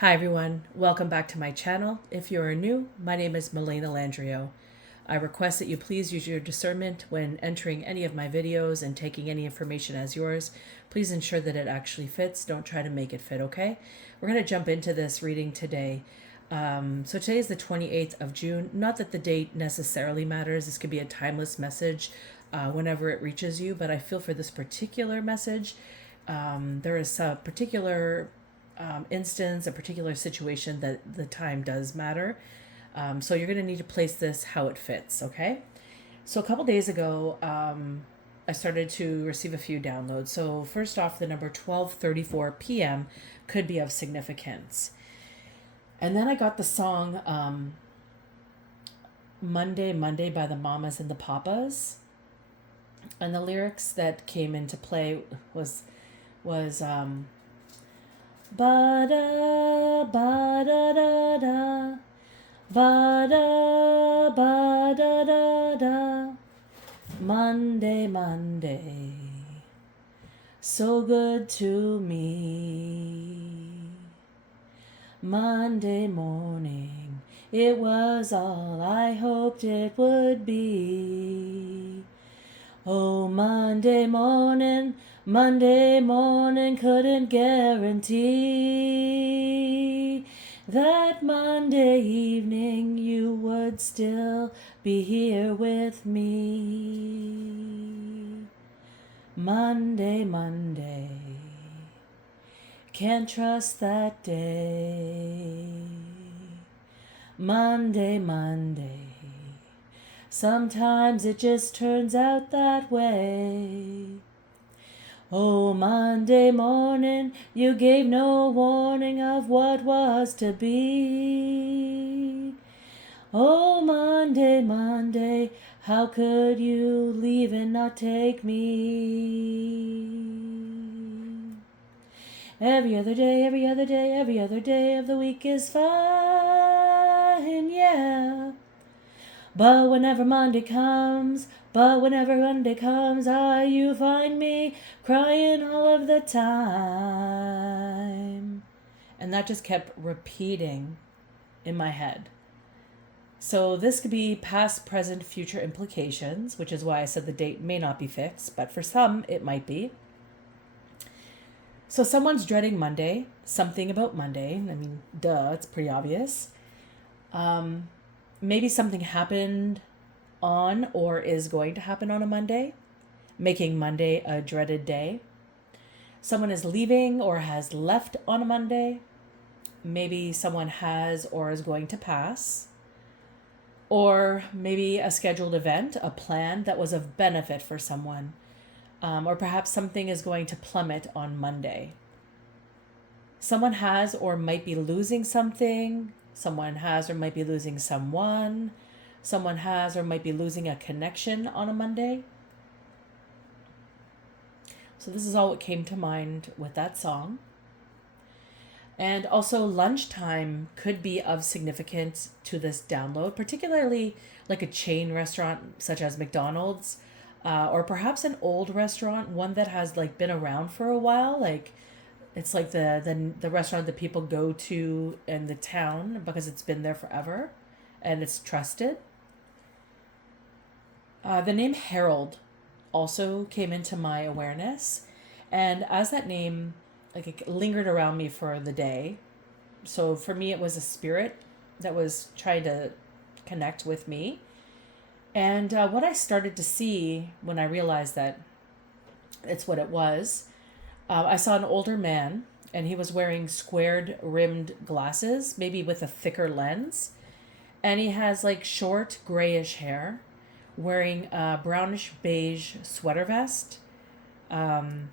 Hi everyone, welcome back to my channel. If you are new, my name is Melena Landrio. I request that you please use your discernment when entering any of my videos and taking any information as yours. Please ensure that it actually fits. Don't try to make it fit, okay? We're going to jump into this reading today. So today is the 28th of June. Not that the date necessarily matters. This could be a timeless message whenever it reaches you, but I feel for this particular message, there is a particular instance, a particular situation that the time does matter. So you're going to need to place this how it fits, okay? So a couple days ago, I started to receive a few downloads. So first off, the number 12:34 p.m. could be of significance. And then I got the song Monday, Monday by the Mamas and the Papas. And the lyrics that came into play was ba da ba da da da ba da ba da da da Monday, Monday, so good to me. Monday morning, it was all I hoped it would be. Oh, Monday morning, couldn't guarantee that Monday evening you would still be here with me. Monday, Monday, can't trust that day. Monday, Monday, sometimes it just turns out that way. Oh, Monday morning, you gave no warning of what was to be. Oh, Monday, Monday, how could you leave and not take me? Every other day, every other day, every other day of the week is fine, yeah. But whenever Monday comes, you find me crying all of the time. And that just kept repeating in my head. So this could be past, present, future implications, which is why I said the date may not be fixed, but for some it might be. So someone's dreading Monday, something about Monday. I mean, duh, it's pretty obvious. Maybe something happened on or is going to happen on a Monday, making Monday a dreaded day. Someone is leaving or has left on a Monday. Maybe someone has or is going to pass. Or maybe a scheduled event, a plan that was of benefit for someone. Or perhaps something is going to plummet on Monday. Someone has or might be losing something. Someone has or might be losing someone. Someone has or might be losing a connection on a Monday. So this is all what came to mind with that song. And also lunchtime could be of significance to this download, particularly like a chain restaurant such as McDonald's, or perhaps an old restaurant, one that has like been around for a while, like it's like the restaurant that people go to in the town because it's been there forever and it's trusted. The name Harold also came into my awareness, and as that name like it lingered around me for the day. So for me it was a spirit that was trying to connect with me. And what I started to see when I realized that it's what it was, I saw an older man, and he was wearing squared rimmed glasses, maybe with a thicker lens. And he has like short grayish hair, wearing a brownish beige sweater vest. And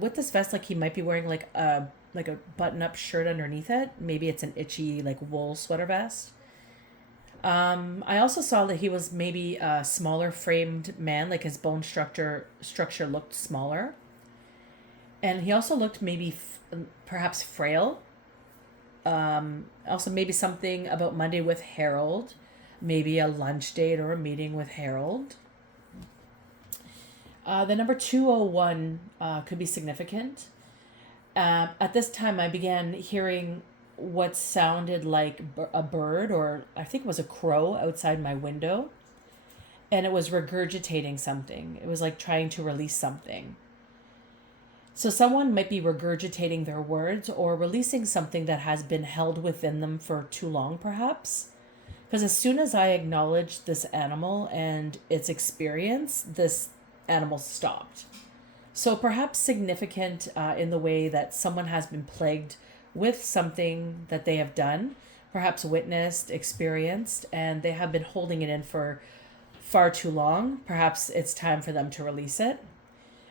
with this vest, like he might be wearing like a button up shirt underneath it. Maybe it's an itchy like wool sweater vest. I also saw that he was maybe a smaller framed man, like his bone structure looked smaller. And he also looked maybe perhaps frail. Also maybe something about Monday with Harold, maybe a lunch date or a meeting with Harold. The number 201 could be significant. At this time, I began hearing what sounded like a bird, or I think it was a crow, outside my window, and it was regurgitating something. It was like trying to release something. So someone might be regurgitating their words or releasing something that has been held within them for too long, perhaps. Because as soon as I acknowledged this animal and its experience, this animal stopped. So perhaps significant in the way that someone has been plagued with something that they have done, perhaps witnessed, experienced, and they have been holding it in for far too long. Perhaps it's time for them to release it.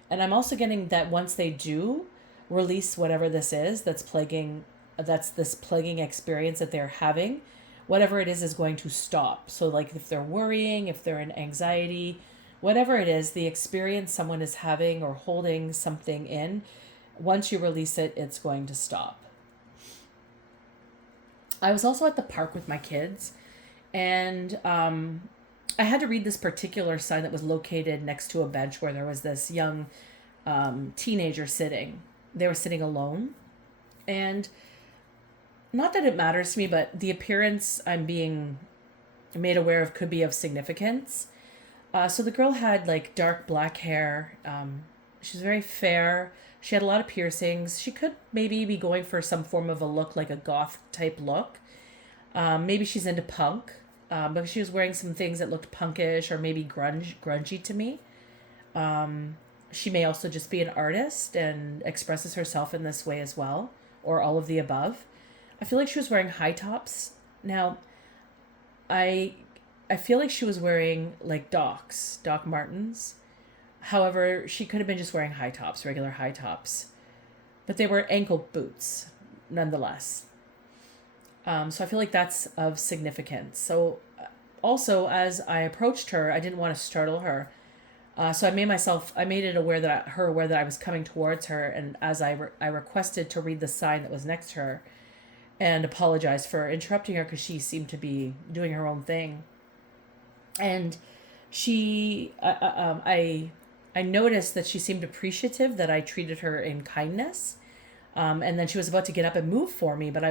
And I'm also getting that once they do release whatever this is that's this plaguing experience that they're having, whatever it is going to stop. So like if they're worrying, if they're in anxiety, whatever it is, the experience someone is having or holding something in, once you release it, it's going to stop. I was also at the park with my kids, and I had to read this particular sign that was located next to a bench where there was this young teenager sitting. They were sitting alone. And not that it matters to me, but the appearance I'm being made aware of could be of significance. So the girl had like dark black hair. She was very fair. She had a lot of piercings. She could maybe be going for some form of a look, like a goth type look. Maybe she's into punk. But she was wearing some things that looked punkish or maybe grungy to me. She may also just be an artist and expresses herself in this way as well, or all of the above. I feel like she was wearing high tops. Now, I feel like she was wearing like Doc Martens. However, she could have been just wearing high tops, regular high tops. But they were ankle boots, nonetheless. So I feel like that's of significance. So also, as I approached her, I didn't want to startle her. So I made it aware that I was coming towards her. And as I requested to read the sign that was next to her and apologized for interrupting her because she seemed to be doing her own thing. And I noticed that she seemed appreciative that I treated her in kindness. And then she was about to get up and move for me, but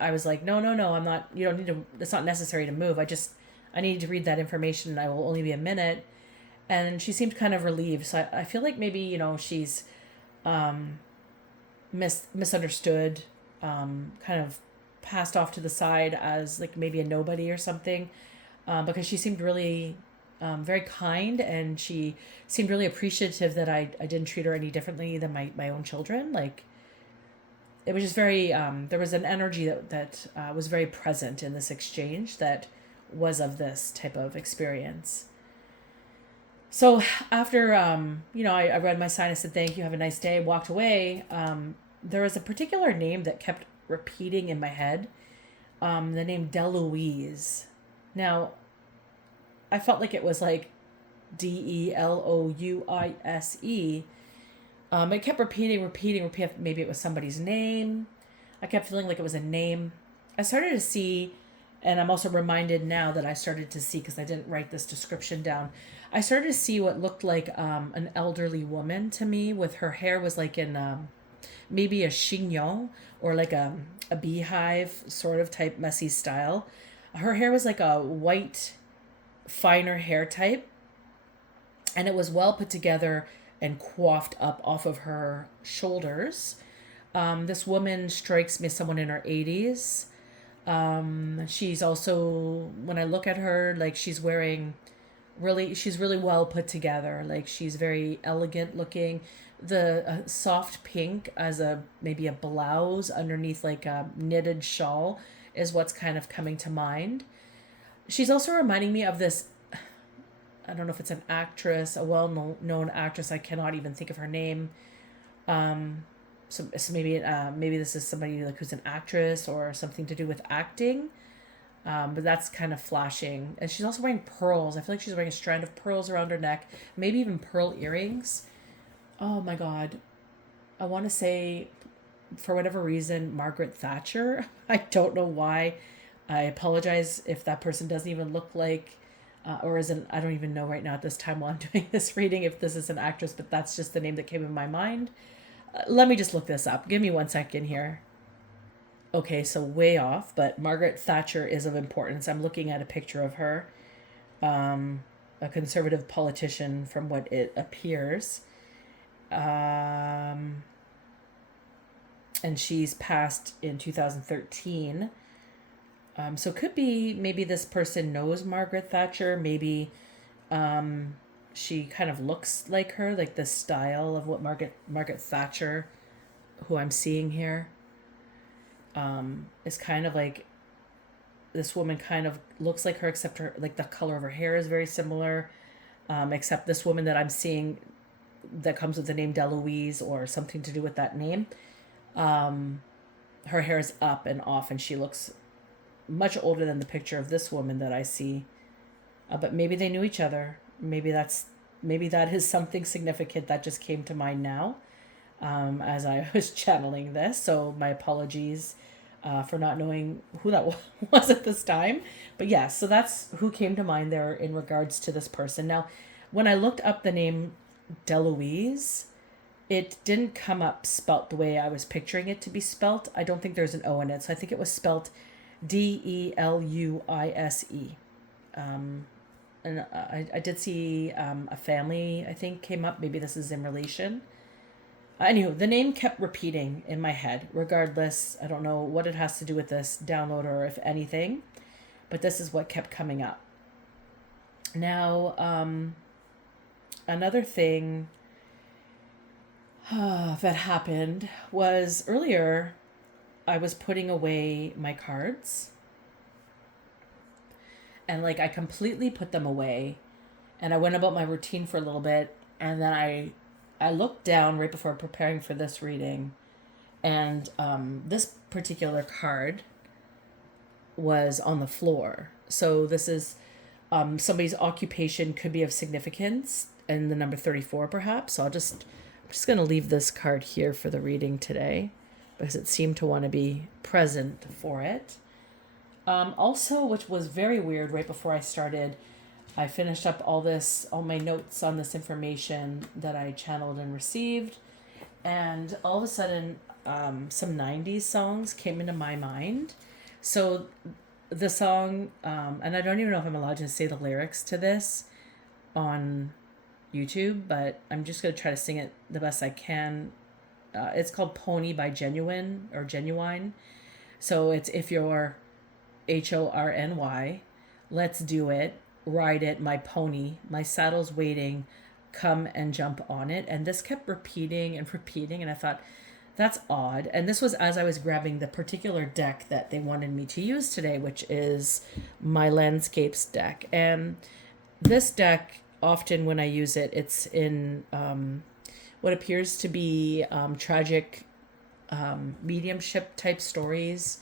I was like, no, I'm not, you don't need to, it's not necessary to move. I need to read that information and I will only be a minute. And she seemed kind of relieved. So I feel like maybe, she's misunderstood, kind of passed off to the side as like maybe a nobody or something, because she seemed really very kind, and she seemed really appreciative that I didn't treat her any differently than my own children. Like, it was just very, there was an energy that was very present in this exchange that was of this type of experience. So after, I read my sign, I said, thank you, have a nice day, walked away. There was a particular name that kept repeating in my head, the name Delouise. Now, I felt like it was like Delouise. It kept repeating. Maybe it was somebody's name. I kept feeling like it was a name. I started to see, and I'm also reminded now that I started to see, because I didn't write this description down, I started to see what looked like an elderly woman to me, with her hair was like in maybe a chignon, or like a beehive sort of type messy style. Her hair was like a white, finer hair type, and it was well put together and coiffed up off of her shoulders. This woman strikes me as someone in her 80s. She's also, when I look at her, like she's really well put together. Like, she's very elegant looking. The soft pink as maybe a blouse underneath like a knitted shawl is what's kind of coming to mind. She's also reminding me of this, I don't know if it's an actress, a well-known actress. I cannot even think of her name. So maybe this is somebody like who's an actress or something to do with acting. But that's kind of flashing. And she's also wearing pearls. I feel like she's wearing a strand of pearls around her neck, maybe even pearl earrings. Oh my God. I want to say, for whatever reason, Margaret Thatcher. I don't know why. I apologize if that person doesn't even look like, or isn't, I don't even know right now at this time while I'm doing this reading if this is an actress, but that's just the name that came in my mind. Let me just look this up. Give me 1 second here. Okay, so way off, but Margaret Thatcher is of importance. I'm looking at a picture of her, a conservative politician from what it appears. And she's passed in 2013. So it could be maybe this person knows Margaret Thatcher. Maybe she kind of looks like her, like the style of what Margaret Thatcher, who I'm seeing here, is kind of like, this woman kind of looks like her, except her, like the color of her hair is very similar, except this woman that I'm seeing that comes with the name DeLuise or something to do with that name, her hair is up and off and she looks much older than the picture of this woman that I see. But maybe they knew each other. Maybe that is something significant that just came to mind now, as I was channeling this. So my apologies for not knowing who that was at this time. But yeah, so that's who came to mind there in regards to this person. Now, when I looked up the name DeLuise, it didn't come up spelt the way I was picturing it to be spelt. I don't think there's an O in it. So I think it was spelt Deluise. And I did see a family, I think, came up. Maybe this is in relation. Anywho, the name kept repeating in my head. Regardless, I don't know what it has to do with this download or if anything, but this is what kept coming up. Now, another thing that happened was earlier I was putting away my cards. And like I completely put them away and I went about my routine for a little bit, and then I looked down right before preparing for this reading, and this particular card was on the floor. So this is somebody's occupation, could be of significance, and the number 34 perhaps. So I'm just going to leave this card here for the reading today because it seemed to want to be present for it. Also, which was very weird, right before I started, I finished up all my notes on this information that I channeled and received, and all of a sudden, some 90s songs came into my mind. So the song, and I don't even know if I'm allowed to say the lyrics to this on YouTube, but I'm just going to try to sing it the best I can. It's called Pony by Genuine. So it's, if you're HORNY, let's do it, ride it, my pony, my saddle's waiting, come and jump on it. And this kept repeating and repeating, and I thought, that's odd. And this was as I was grabbing the particular deck that they wanted me to use today, which is my Landscapes deck. And this deck, often when I use it, it's in what appears to be tragic mediumship type stories,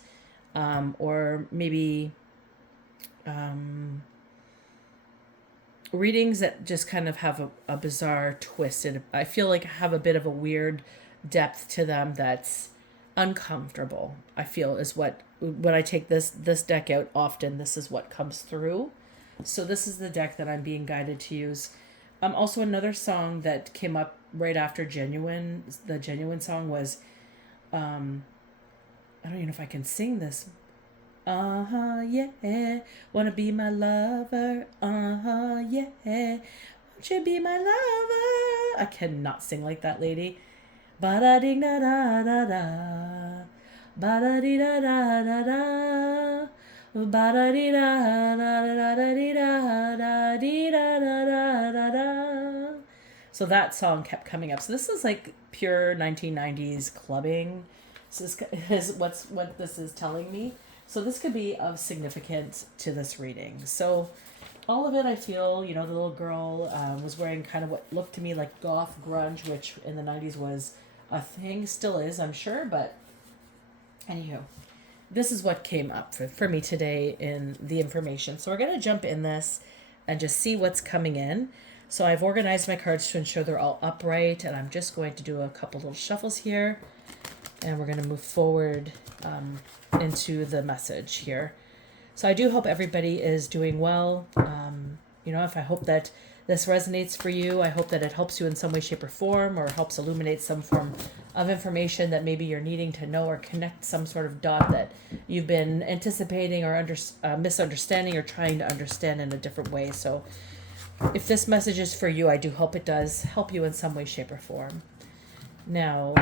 or maybe readings that just kind of have a bizarre twist, and I feel like have a bit of a weird depth to them that's uncomfortable. I feel is what, when I take this deck out, often this is what comes through. So this is the deck that I'm being guided to use. Also another song that came up right after Genuine, the Genuine song was, I don't even know if I can sing this. Yeah, wanna be my lover. Yeah, won't you be my lover? I cannot sing like that lady. Ba-da-dee-da-da-da-da, ba-da-dee-da-da-da-da, ba-da-dee-da-da-da-da-dee-da-da-da-da-da. So that song kept coming up. So this is like pure 1990s clubbing. So this is what this is telling me. So this could be of significance to this reading. So all of it, I feel, the little girl was wearing kind of what looked to me like goth grunge, which in the 90s was a thing, still is, I'm sure. But anywho, this is what came up for me today in the information. So we're going to jump in this and just see what's coming in. So I've organized my cards to ensure they're all upright, and I'm just going to do a couple little shuffles here, and we're going to move forward into the message here. So I do hope everybody is doing well. If I hope that this resonates for you, I hope that it helps you in some way, shape, or form, or helps illuminate some form of information that maybe you're needing to know, or connect some sort of dot that you've been anticipating or misunderstanding, or trying to understand in a different way. So if this message is for you, I do hope it does help you in some way, shape, or form. Now,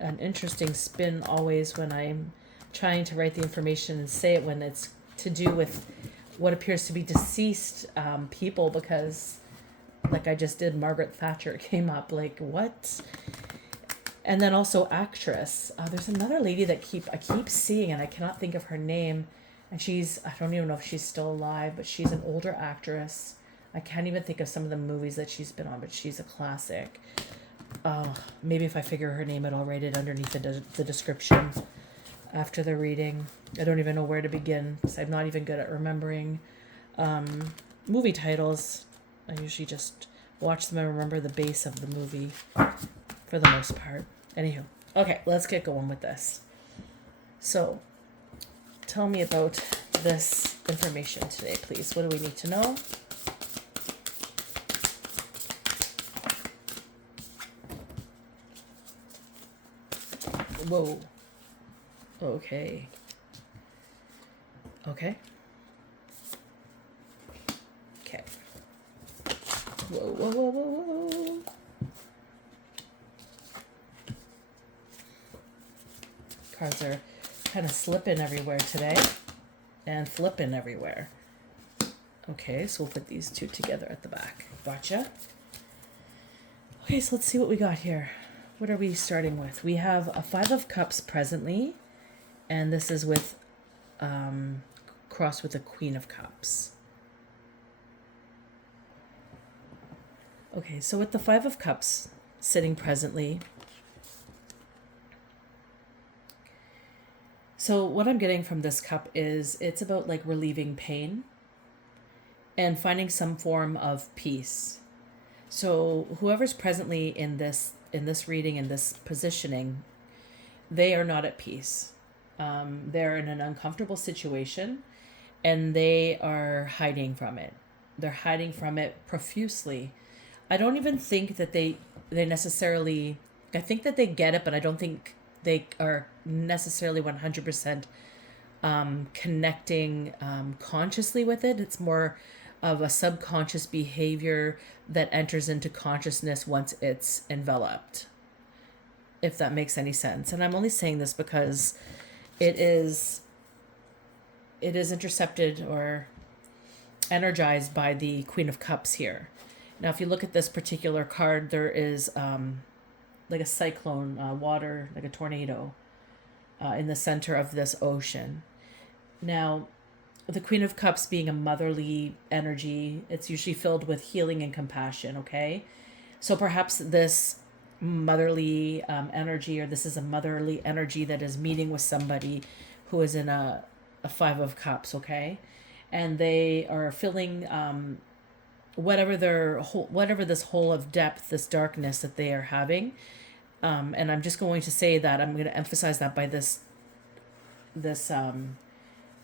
an interesting spin always when I'm trying to write the information and say it, when it's to do with what appears to be deceased people, because like I just did, Margaret Thatcher came up, like what? And then also actress. There's another lady that I keep seeing, and I cannot think of her name. And I don't even know if she's still alive, but she's an older actress. I can't even think of some of the movies that she's been on, but she's a classic. Maybe if I figure her name out, I'll write it underneath the description after the reading. I don't even know where to begin, because I'm not even good at remembering movie titles. I usually just watch them and remember the base of the movie for the most part. Anywho, okay, let's get going with this. So, tell me about this information today, please. What do we need to know? Whoa. Okay. Okay. Okay. Whoa, whoa, whoa, whoa, whoa. Cards are kind of slipping everywhere today and flipping everywhere. Okay, so we'll put these two together at the back. Gotcha. Okay, so let's see what we got here. What are we starting with? We have a 5 of Cups presently, and this is with crossed with a Queen of Cups. Okay, so with the 5 of Cups sitting presently, so what I'm getting from this cup is it's about like relieving pain and finding some form of peace. So whoever's presently in this reading, in this positioning, they are not at peace. They're in an uncomfortable situation, and they are hiding from it. They're hiding from it profusely. I don't even think that they necessarily, I think that they get it, but I don't think they are necessarily 100% connecting consciously with it. It's more of a subconscious behavior that enters into consciousness once it's enveloped, if that makes any sense. And I'm only saying this because it is intercepted or energized by the Queen of Cups here. Now, if you look at this particular card, there is like a cyclone, water, like a tornado in the center of this ocean. Now, the Queen of Cups being a motherly energy, it's usually filled with healing and compassion, okay? So perhaps this motherly energy, or this is a motherly energy that is meeting with somebody who is in a 5 of Cups, okay? And they are feeling whatever this hole of depth, this darkness that they are having. And I'm just going to say that, I'm going to emphasize that by this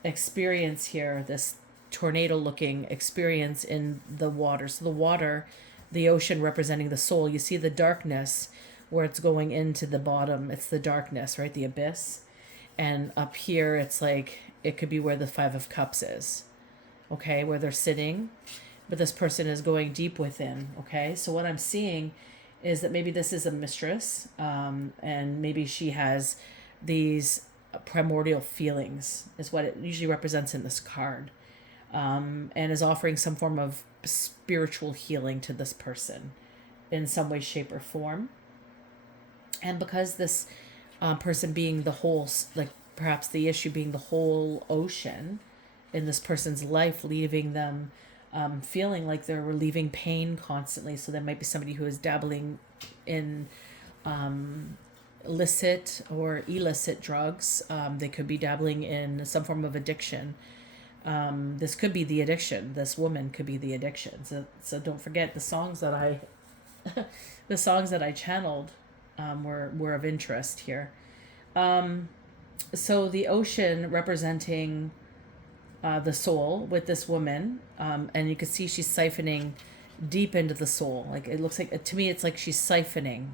experience here, this tornado looking experience in the water. So the water, the ocean representing the soul, you see the darkness where it's going into the bottom. It's the darkness, right? The abyss. And up here, it's like, it could be where the 5 of Cups is, okay? Where they're sitting, but this person is going deep within, okay? So what I'm seeing is that maybe this is a mistress, and maybe she has these primordial feelings, is what it usually represents in this card, and is offering some form of spiritual healing to this person in some way, shape, or form. And because this person being the whole, like perhaps the issue being the whole ocean in this person's life, leaving them feeling like they're relieving pain constantly. So there might be somebody who is dabbling in illicit or illicit drugs. They could be dabbling in some form of addiction. This could be the addiction. This woman could be the addiction. So don't forget the songs that I the songs that I channeled were of interest here. So the ocean representing the soul with this woman, and you can see she's siphoning deep into the soul. Like it looks like, to me, it's like she's siphoning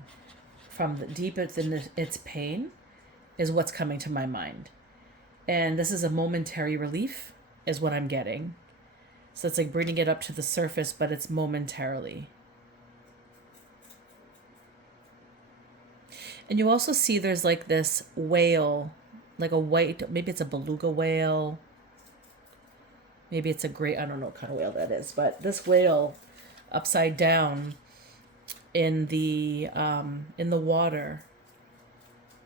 from the deep within its pain is what's coming to my mind. And this is a momentary relief, is what I'm getting. So it's like bringing it up to the surface, but it's momentarily. And you also see there's like this whale, like a white, maybe it's a beluga whale. Maybe it's a great, I don't know what kind of whale that is, but this whale upside down in the water,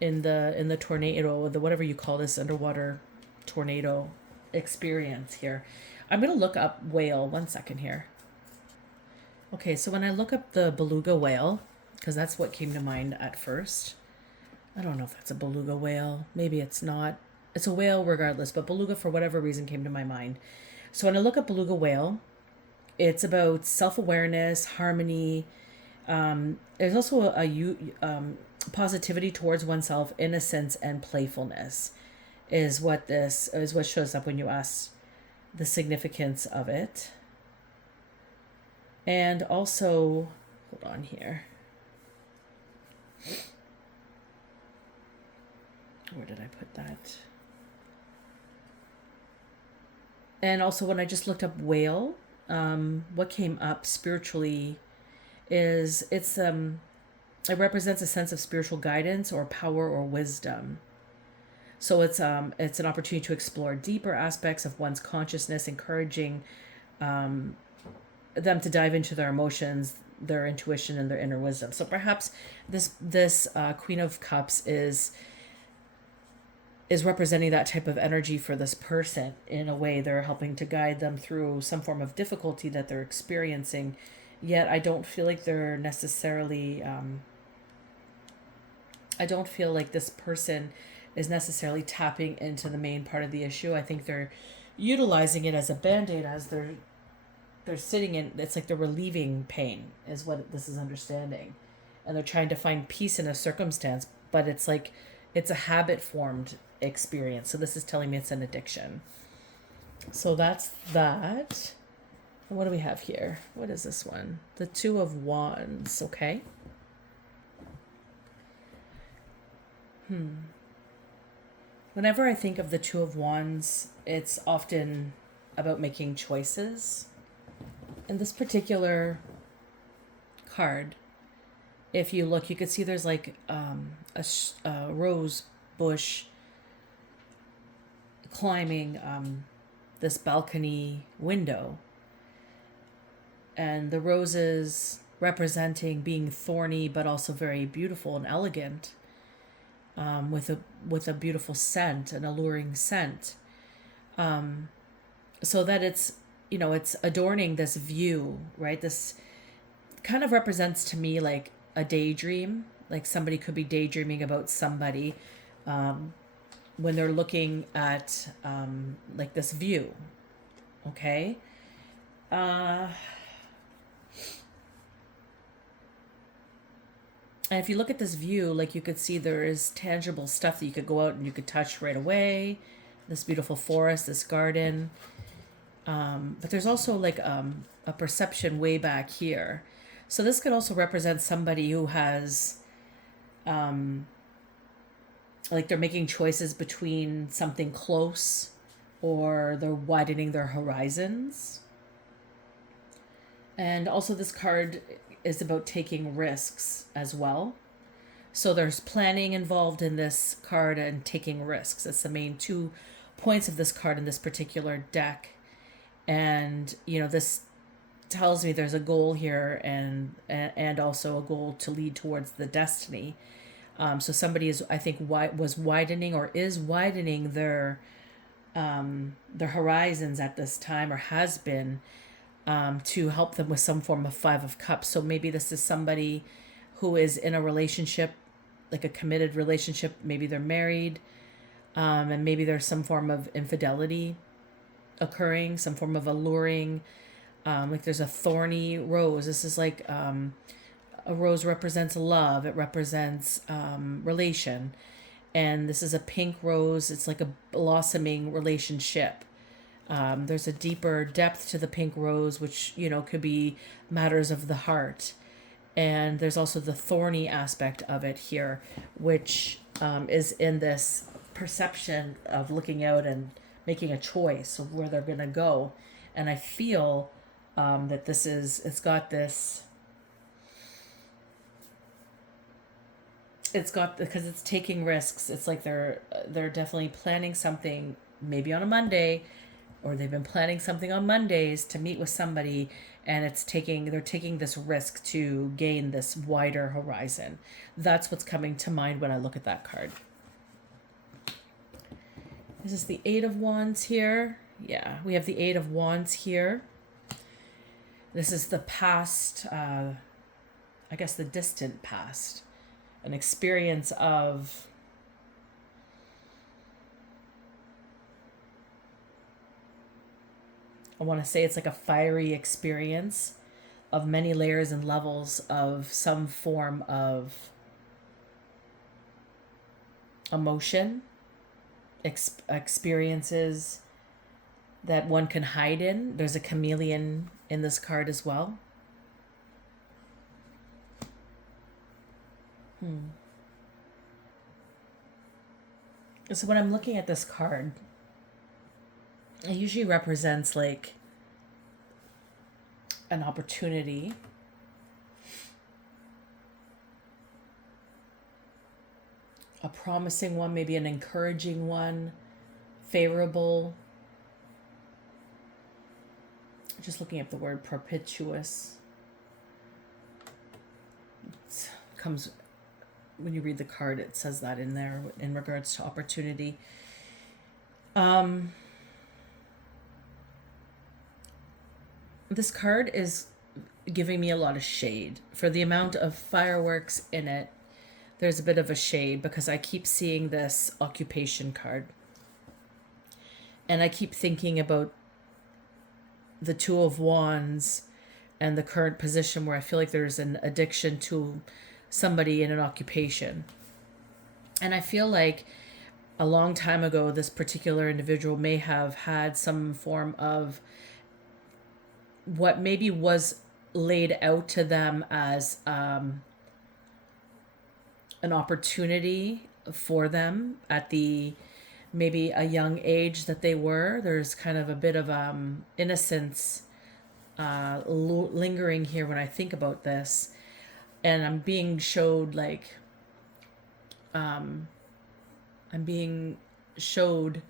in the tornado, the whatever you call this underwater tornado experience here. I'm gonna look up whale 1 second here. Okay, so when I look up the beluga whale, because that's what came to mind at first. I don't know if that's a beluga whale. Maybe it's not. It's a whale regardless, but beluga for whatever reason came to my mind. So when I look up beluga whale, it's about self-awareness, harmony. There's also a positivity towards oneself, innocence, and playfulness is what shows up when you ask the significance of it. And also, hold on here. Where did I put that? And also when I just looked up whale, what came up spiritually is it represents a sense of spiritual guidance or power or wisdom. So it's an opportunity to explore deeper aspects of one's consciousness, encouraging them to dive into their emotions, their intuition, and their inner wisdom. So perhaps this Queen of Cups is representing that type of energy for this person. In a way, they're helping to guide them through some form of difficulty that they're experiencing. Yet I don't feel like they're necessarily I don't feel like this person is necessarily tapping into the main part of the issue. I think they're utilizing it as a band-aid, as they're sitting in, it's like they're relieving pain is what this is understanding. And they're trying to find peace in a circumstance, but it's like it's a habit formed experience. So this is telling me it's an addiction. So that's that. And what do we have here? What is this one? The Two of Wands. Okay. Whenever I think of the Two of Wands, it's often about making choices. In this particular card, if you look, you can see there's like a rose bush climbing this balcony window. And the roses representing being thorny, but also very beautiful and elegant, with a beautiful scent, an alluring scent. So that it's adorning this view, right? This kind of represents to me like a daydream, like somebody could be daydreaming about somebody when they're looking at like this view. Okay. And if you look at this view, like you could see there is tangible stuff that you could go out and you could touch right away. This beautiful forest, this garden. But there's also like a perception way back here. So this could also represent somebody who has, like they're making choices between something close or they're widening their horizons. And also this card is about taking risks as well. So there's planning involved in this card and taking risks. That's the main 2 points of this card in this particular deck. And, this tells me there's a goal here and also a goal to lead towards the destiny. So somebody is, I think, was widening or is widening their horizons at this time, or has been, to help them with some form of 5 of Cups. So maybe this is somebody who is in a relationship, like a committed relationship. Maybe they're married, and maybe there's some form of infidelity occurring, some form of alluring, like there's a thorny rose. This is like a rose represents love, it represents relation, and this is a pink rose. It's like a blossoming relationship. There's a deeper depth to the pink rose, which could be matters of the heart. And there's also the thorny aspect of it here, which is in this perception of looking out and making a choice of where they're going to go. And I feel that it's got because it's taking risks. It's like they're definitely planning something, maybe on a Monday, or they've been planning something on Mondays to meet with somebody, and they're taking this risk to gain this wider horizon. That's what's coming to mind when I look at that card. This is the Eight of Wands here. Yeah, we have the Eight of Wands here. This is the past, I guess the distant past, an experience of I want to say it's like a fiery experience of many layers and levels of some form of emotion, experiences that one can hide in. There's a chameleon in this card as well. So when I'm looking at this card, it usually represents like an opportunity, a promising one, maybe an encouraging one, favorable. Just looking up the word propitious. It comes when you read the card, it says that in there in regards to opportunity. This card is giving me a lot of shade. For the amount of fireworks in it, there's a bit of a shade because I keep seeing this occupation card. And I keep thinking about the Two of Wands and the current position where I feel like there's an addiction to somebody in an occupation. And I feel like a long time ago, this particular individual may have had some form of what maybe was laid out to them as an opportunity for them at the maybe a young age that they were. There's kind of a bit of innocence lingering here when I think about this. And I'm being showed like, I'm being showed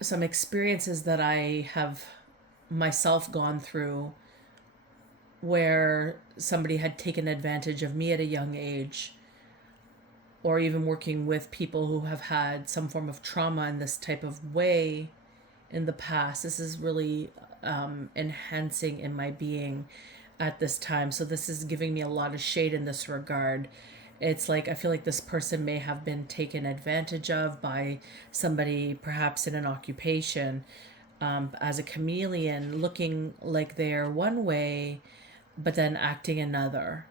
some experiences that I have myself gone through where somebody had taken advantage of me at a young age, or even working with people who have had some form of trauma in this type of way in the past. This is really enhancing in my being at this time. So this is giving me a lot of shade in this regard. It's like I feel like this person may have been taken advantage of by somebody perhaps in an occupation, as a chameleon, looking like they're one way but then acting another.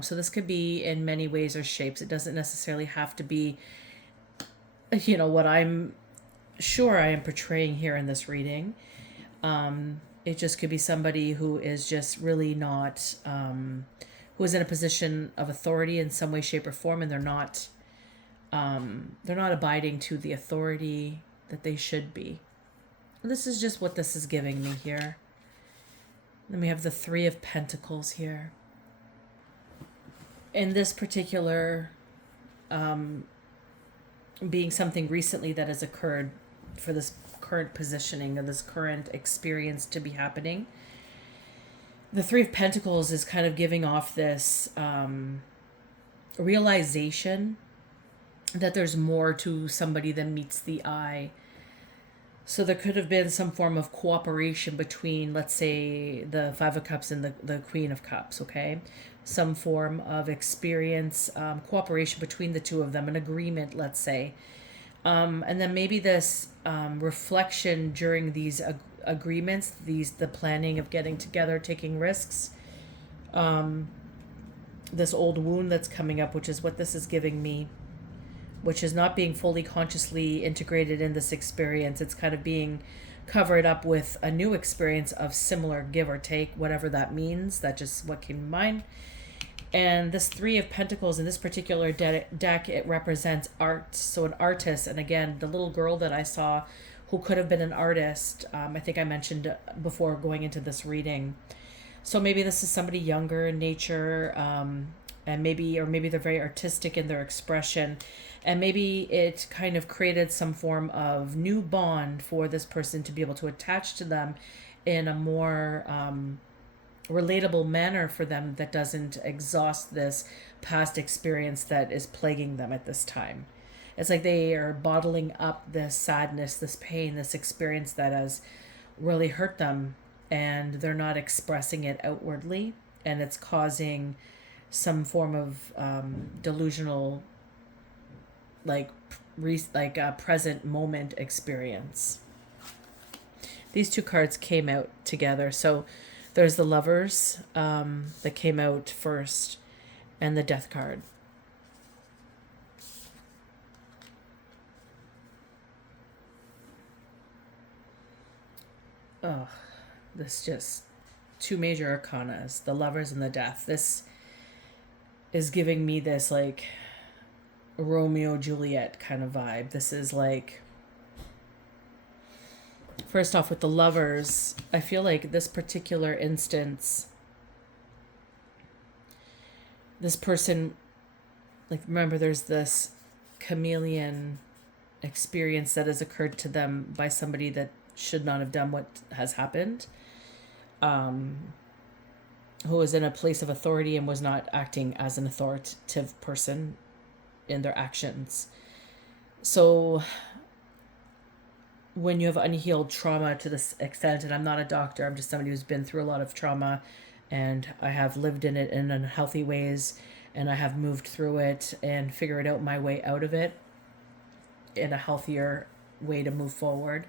So this could be in many ways or shapes. It doesn't necessarily have to be, what I'm sure I am portraying here in this reading. It just could be somebody who is just really not, who is in a position of authority in some way, shape, or form, and they're not abiding to the authority that they should be. This is just what this is giving me here. Then we have the Three of Pentacles here. In this particular, being something recently that has occurred for this current positioning of this current experience to be happening. The Three of Pentacles is kind of giving off this realization that there's more to somebody than meets the eye. So there could have been some form of cooperation between, let's say, the Five of Cups and the Queen of Cups, okay? Some form of experience, cooperation between the two of them, an agreement, let's say. And then maybe this reflection during these agreements, the planning of getting together, taking risks, this old wound that's coming up, which is what this is giving me. which is not being fully consciously integrated in this experience. It's kind of being covered up with a new experience of similar, give or take, whatever that means. That's just what came to mind. And this Three of Pentacles in this particular deck, it represents art. So an artist, and again, the little girl that I saw who could have been an artist, I think I mentioned before going into this reading. So maybe this is somebody younger in nature, and maybe they're very artistic in their expression, and maybe it kind of created some form of new bond for this person to be able to attach to them in a more relatable manner for them, that doesn't exhaust this past experience that is plaguing them at this time. It's like they are bottling up this sadness, this pain, this experience that has really hurt them, and they're not expressing it outwardly, and it's causing some form of delusional, present moment experience. These two cards came out together. So there's the Lovers that came out first, and the Death card. Oh, this just two major arcanas, the Lovers and the Death. This is giving me this like Romeo Juliet kind of vibe. This is like, first off with the Lovers, I feel like this particular instance, this person, like, remember, there's this chameleon experience that has occurred to them by somebody that should not have done what has happened, who was in a place of authority and was not acting as an authoritative person in their actions. So when you have unhealed trauma to this extent, and I'm not a doctor, I'm just somebody who's been through a lot of trauma, and I have lived in it in unhealthy ways, and I have moved through it and figured out my way out of it in a healthier way to move forward.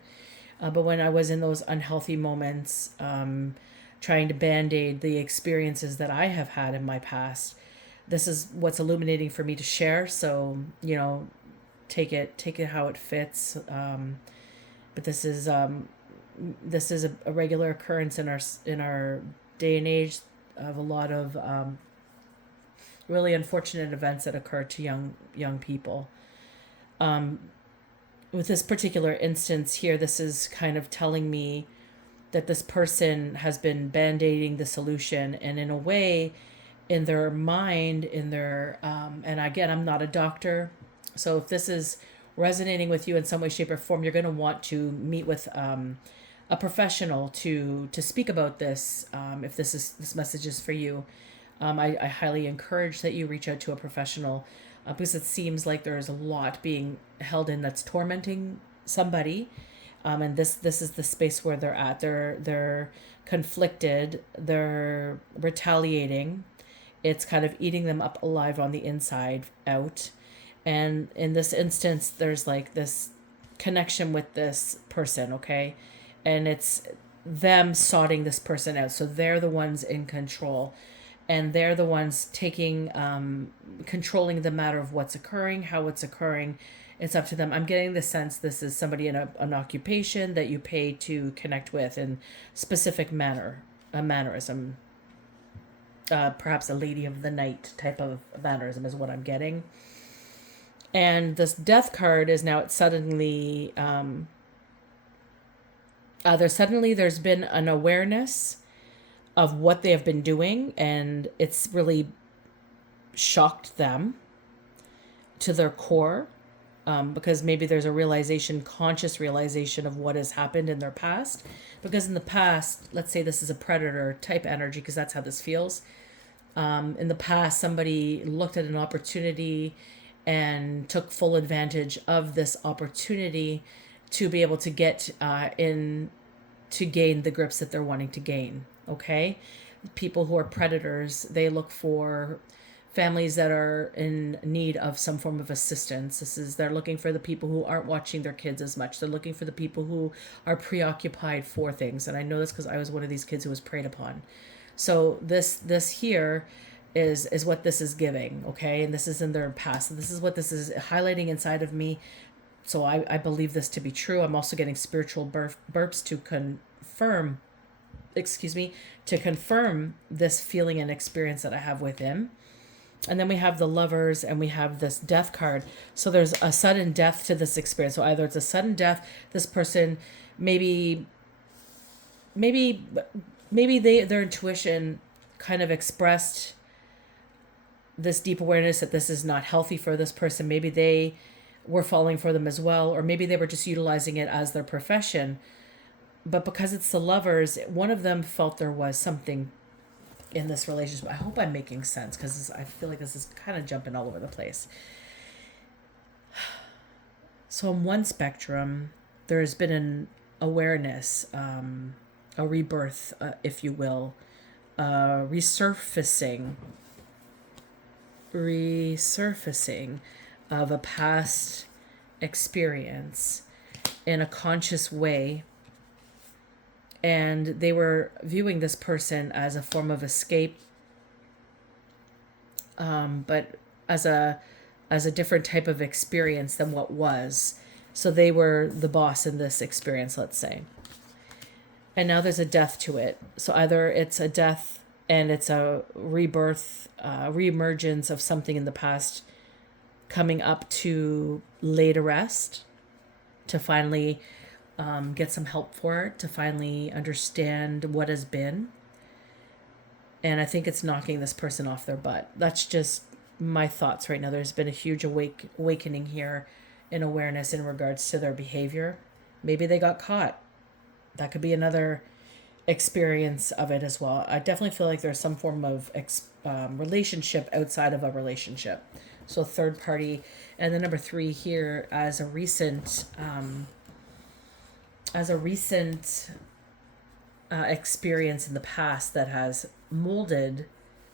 But when I was in those unhealthy moments, trying to band-aid the experiences that I have had in my past, this is what's illuminating for me to share. So, take it how it fits. But this is a regular occurrence in our day and age of a lot of really unfortunate events that occur to young people. With this particular instance here, this is kind of telling me that this person has been band-aiding the solution, and in a way, in their mind, and again, I'm not a doctor, so if this is resonating with you in some way, shape, or form, you're going to want to meet with a professional to speak about this. If this message is for you, I highly encourage that you reach out to a professional, because it seems like there is a lot being held in that's tormenting somebody, and this is the space where they're at. They're conflicted. They're retaliating. It's kind of eating them up alive on the inside out. And in this instance, there's like this connection with this person, okay? And it's them sorting this person out. So they're the ones in control. And they're the ones controlling the matter of what's occurring, how it's occurring. It's up to them. I'm getting the sense this is somebody in an occupation that you pay to connect with in specific mannerism. Perhaps a lady of the night type of mannerism is what I'm getting. And this Death card is now suddenly, there's been an awareness of what they have been doing, and it's really shocked them to their core, because maybe there's a conscious realization of what has happened in their past. Because in the past, let's say this is a predator type energy, because that's how this feels. In the past, somebody looked at an opportunity and took full advantage of this opportunity to be able to get to gain the grips that they're wanting to gain. Okay, people who are predators, they look for families that are in need of some form of assistance. They're looking for the people who aren't watching their kids as much. They're looking for the people who are preoccupied for things. And I know this because I was one of these kids who was preyed upon. So this here is what this is giving, okay? And this is in their past. So this is what this is highlighting inside of me. So I believe this to be true. I'm also getting spiritual burps to confirm, to confirm this feeling and experience that I have with him. And then we have the Lovers, and we have this Death card. So there's a sudden death to this experience. So either it's a sudden death, this person maybe their intuition kind of expressed this deep awareness that this is not healthy for this person. Maybe they were falling for them as well, or maybe they were just utilizing it as their profession. But because it's the Lovers, one of them felt there was something in this relationship. I hope I'm making sense, because I feel like this is kind of jumping all over the place. So on one spectrum, there has been an awareness, a rebirth, if you will, resurfacing of a past experience in a conscious way. And they were viewing this person as a form of escape, but as a different type of experience than what was. So they were the boss in this experience, let's say. And now there's a death to it. So either it's a death and it's a rebirth, reemergence of something in the past coming up to lay to rest, to finally get some help for it, to finally understand what has been. And I think it's knocking this person off their butt. That's just my thoughts right now. There's been a huge awakening here in awareness in regards to their behavior. Maybe they got caught. That could be another experience of it as well. I definitely feel like there's some form of relationship outside of a relationship. So third party. And then number 3 here, as a recent experience in the past that has molded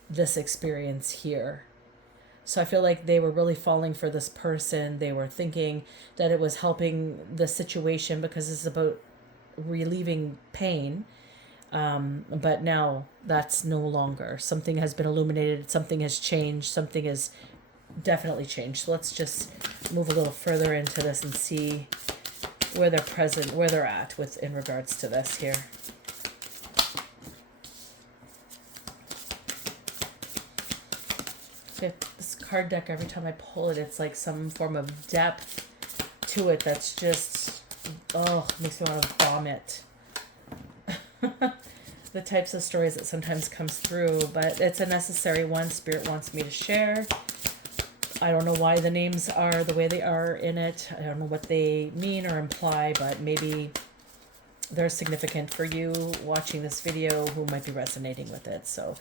this experience here. So I feel like they were really falling for this person. They were thinking that it was helping the situation because it's about relieving pain. But now that's no longer. Something has been illuminated. Something has changed. Something has definitely changed. So let's just move a little further into this and see where they're present, where they're at with in regards to this here. Okay, this card deck, every time I pull it, it's like some form of depth to it that's just, makes me want to vomit. The types of stories that sometimes comes through, but it's a necessary one. Spirit wants me to share. I don't know why the names are the way they are in it. I don't know what they mean or imply, but maybe they're significant for you watching this video who might be resonating with it. So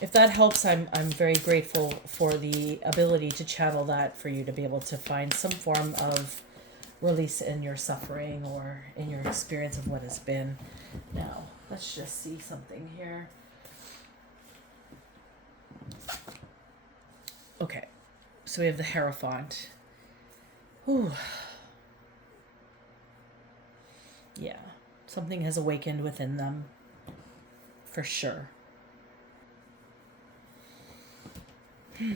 if that helps, I'm very grateful for the ability to channel that for you to be able to find some form of release in your suffering or in your experience of what has been. Now, let's just see something here. Okay. So we have the Hierophant. Ooh. Yeah. Something has awakened within them. For sure. Let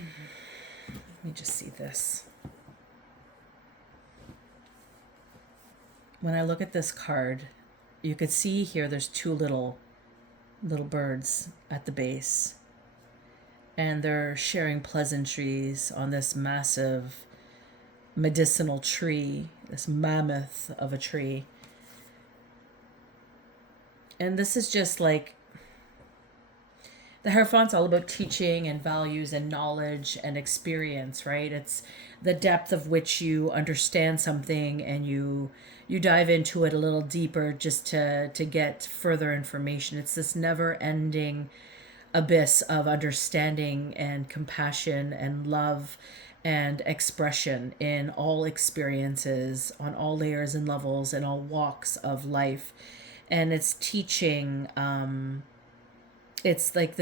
me just see this. When I look at this card, you could see here there's 2 little birds at the base. And they're sharing pleasantries on this massive medicinal tree, this mammoth of a tree. And this is just like, the Hierophant's all about teaching and values and knowledge and experience, right? It's the depth of which you understand something and you dive into it a little deeper just to get further information. It's this never-ending abyss of understanding and compassion and love and expression in all experiences, on all layers and levels, and all walks of life. And it's teaching, it's like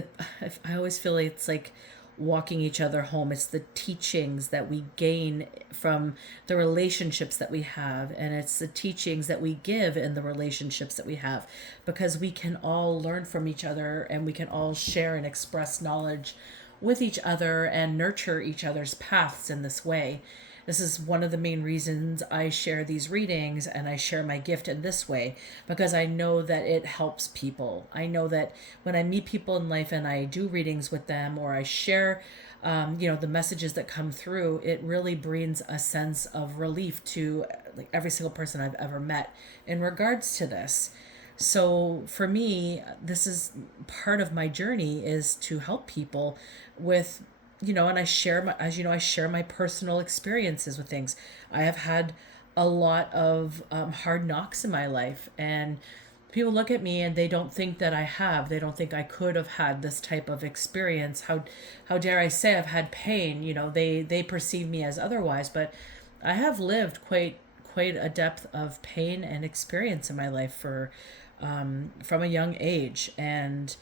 I always feel like it's like walking each other home. It's the teachings that we gain from the relationships that we have, and it's the teachings that we give in the relationships that we have, because we can all learn from each other and we can all share and express knowledge with each other and nurture each other's paths in this way. This is one of the main reasons I share these readings and I share my gift in this way, because I know that it helps people. I know that when I meet people in life and I do readings with them, or I share the messages that come through, it really brings a sense of relief to like every single person I've ever met in regards to this. So for me, this is part of my journey, is to help people with, and I share my, as you know, I share my personal experiences with things. I have had a lot of hard knocks in my life, and people look at me and they don't think that I have. They don't think I could have had this type of experience. How dare I say I've had pain? They perceive me as otherwise, but I have lived quite a depth of pain and experience in my life from a young age, and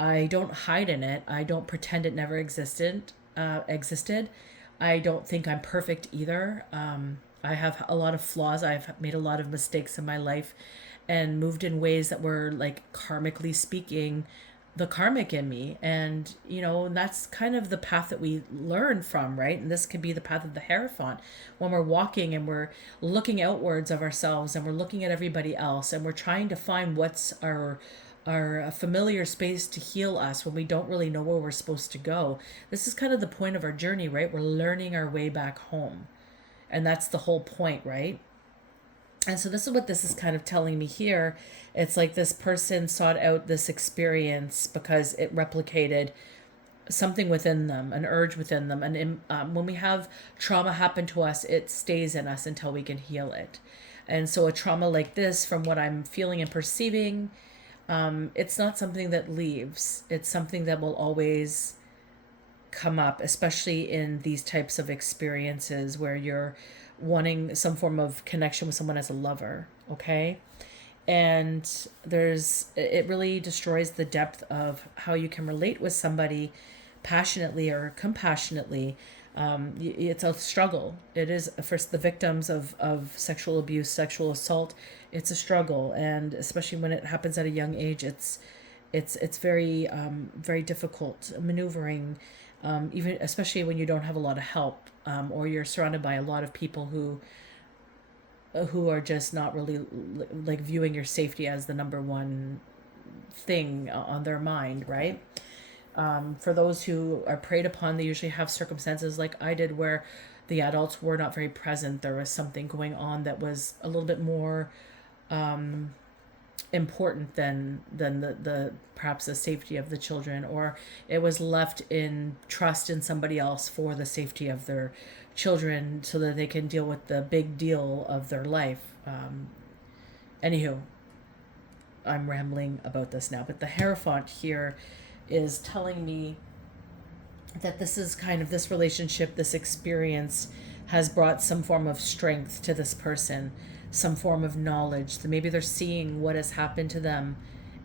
I don't hide in it. I don't pretend it never existed. I don't think I'm perfect either. I have a lot of flaws. I've made a lot of mistakes in my life and moved in ways that were, like, karmically speaking, the karmic in me. And, that's kind of the path that we learn from, right? And this could be the path of the Hierophant, when we're walking and we're looking outwards of ourselves and we're looking at everybody else and we're trying to find what's our familiar space to heal us when we don't really know where we're supposed to go. This is kind of the point of our journey, right? We're learning our way back home. And that's the whole point, right? And so this is what this is kind of telling me here. It's like this person sought out this experience because it replicated something within them, an urge within them. And when we have trauma happen to us, it stays in us until we can heal it. And so a trauma like this, from what I'm feeling and perceiving, it's not something that leaves. It's something that will always come up, especially in these types of experiences where you're wanting some form of connection with someone as a lover, okay? And it really destroys the depth of how you can relate with somebody passionately or compassionately. It's a struggle. It is for the victims of sexual abuse, sexual assault. It's a struggle, and especially when it happens at a young age, it's very very difficult maneuvering, even especially when you don't have a lot of help, or you're surrounded by a lot of people who are just not really like viewing your safety as the number one thing on their mind, right? For those who are preyed upon, they usually have circumstances like I did, where the adults were not very present. There was something going on that was a little bit more important than the perhaps the safety of the children, or it was left in trust in somebody else for the safety of their children so that they can deal with the big deal of their life. Anywho, I'm rambling about this now, but the Hierophant here is telling me that this is kind of this relationship, this experience has brought some form of strength to this person, some form of knowledge. That maybe they're seeing what has happened to them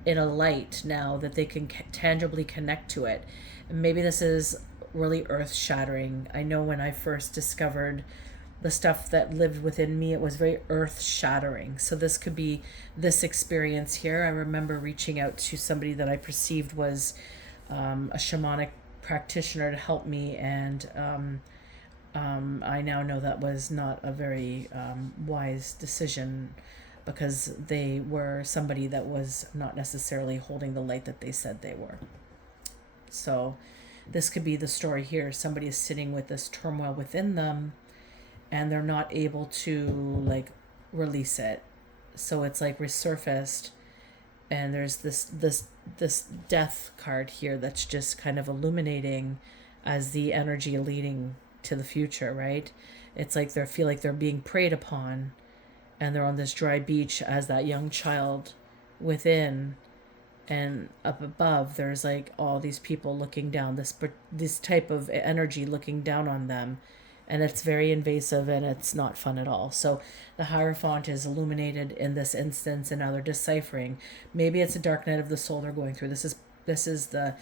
in a light now that they can tangibly connect to it. And maybe this is really earth shattering. I know when I first discovered the stuff that lived within me, it was very earth shattering. So this could be this experience here. I remember reaching out to somebody that I perceived was a shamanic practitioner to help me, and I now know that was not a very wise decision, because they were somebody that was not necessarily holding the light that they said they were. So this could be the story here. Somebody is sitting with this turmoil within them and they're not able to like release it. So it's like resurfaced, and there's this death card here that's just kind of illuminating as the energy leading to the future, right? It's like they feel like they're being preyed upon, and they're on this dry beach as that young child within, and up above there's like all these people looking down, this type of energy looking down on them, and it's very invasive and it's not fun at all. So the Hierophant is illuminated in this instance, and now they're deciphering. Maybe it's a dark night of the soul they're going through. This is the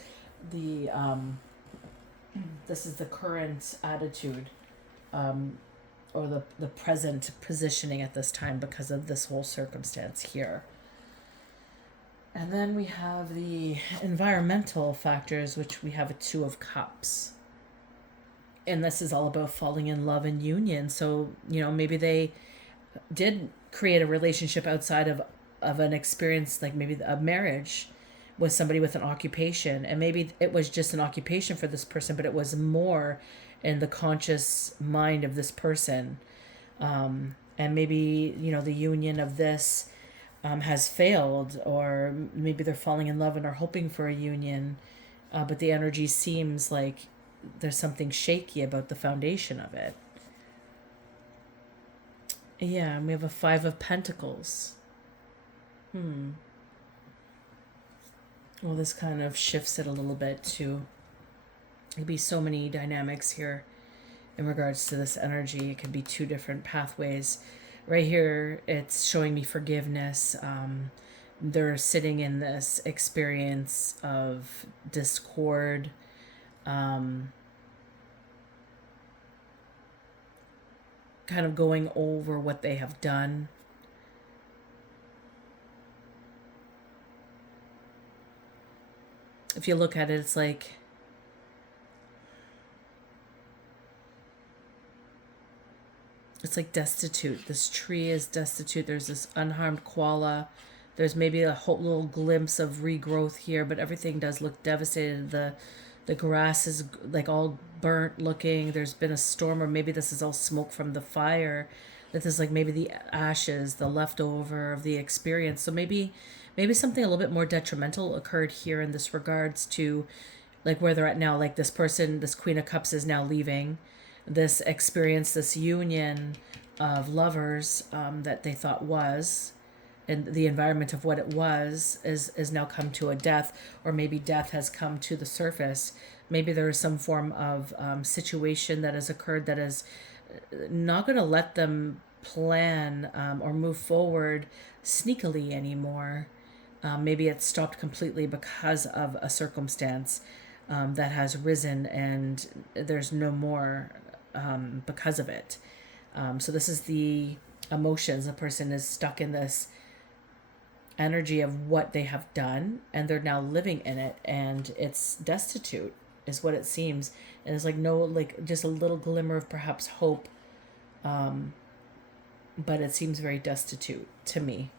current attitude, or the present positioning at this time because of this whole circumstance here. And then we have the environmental factors, which we have a Two of Cups. And this is all about falling in love and union. So, maybe they did create a relationship outside of an experience, like maybe a marriage with somebody with an occupation. And maybe it was just an occupation for this person, but it was more in the conscious mind of this person. And maybe, the union of this has failed, or maybe they're falling in love and are hoping for a union, but the energy seems like there's something shaky about the foundation of it. Yeah, and we have a Five of Pentacles. Well, this kind of shifts it a little bit too. It could be so many dynamics here in regards to this energy. It could be two different pathways. Right here, it's showing me forgiveness. They're sitting in this experience of discord. Kind of going over what they have done. If you look at it, it's like destitute. This tree is destitute. There's this unharmed koala. There's maybe a whole little glimpse of regrowth here, but everything does look devastated. The grass is like all burnt looking. There's been a storm, or maybe this is all smoke from the fire. This is like maybe the ashes, the leftover of the experience. So maybe something a little bit more detrimental occurred here in this regards to like where they're at now. Like this person, this Queen of Cups is now leaving this experience, this union of lovers that they thought was, and the environment of what it was is now come to a death, or maybe death has come to the surface. Maybe there is some form of situation that has occurred that is not going to let them plan or move forward sneakily anymore. Maybe it's stopped completely because of a circumstance that has risen, and there's no more because of it. So this is the emotions. The person is stuck in this energy of what they have done, and they're now living in it, and it's destitute is what it seems. And there's like no, like just a little glimmer of perhaps hope, but it seems very destitute to me.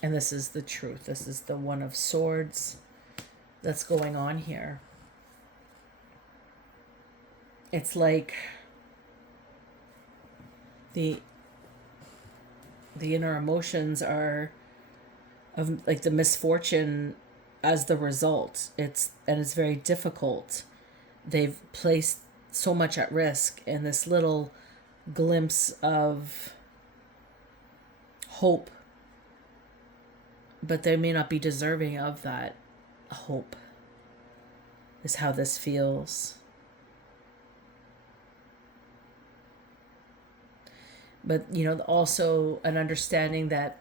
And this is the truth. This is the One of Swords that's going on here. It's like the inner emotions are of like the misfortune as the result. It's very difficult. They've placed so much at risk, and this little glimpse of hope, but they may not be deserving of that hope, is how this feels. But, also an understanding that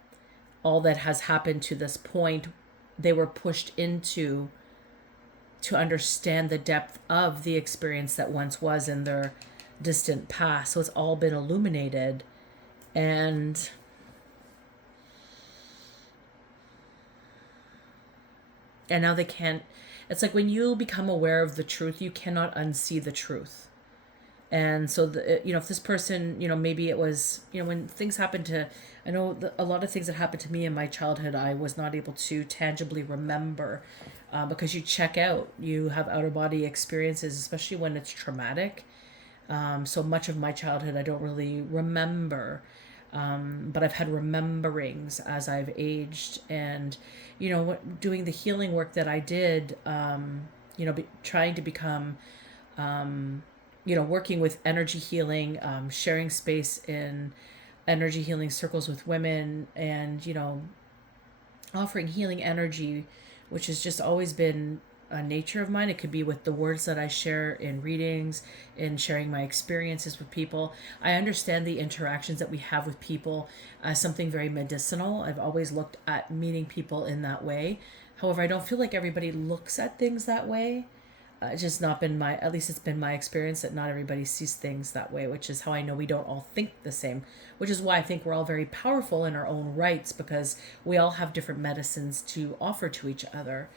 all that has happened to this point, they were pushed into to understand the depth of the experience that once was in their distant past. So it's all been illuminated, and now they can't. It's like when you become aware of the truth, you cannot unsee the truth. And so, if this person, maybe it was, when things happen to, I know a lot of things that happened to me in my childhood, I was not able to tangibly remember because you check out, you have outer body experiences, especially when it's traumatic. So much of my childhood, I don't really remember, but I've had rememberings as I've aged, and, doing the healing work that I did, trying to become, working with energy healing, sharing space in energy healing circles with women, and, offering healing energy, which has just always been a nature of mine. It could be with the words that I share in readings, in sharing my experiences with people. I understand the interactions that we have with people as something very medicinal. I've always looked at meeting people in that way. However, I don't feel like everybody looks at things that way. It's just not been my, at least it's been my experience that not everybody sees things that way, which is how I know we don't all think the same, which is why I think we're all very powerful in our own rights, because we all have different medicines to offer to each other.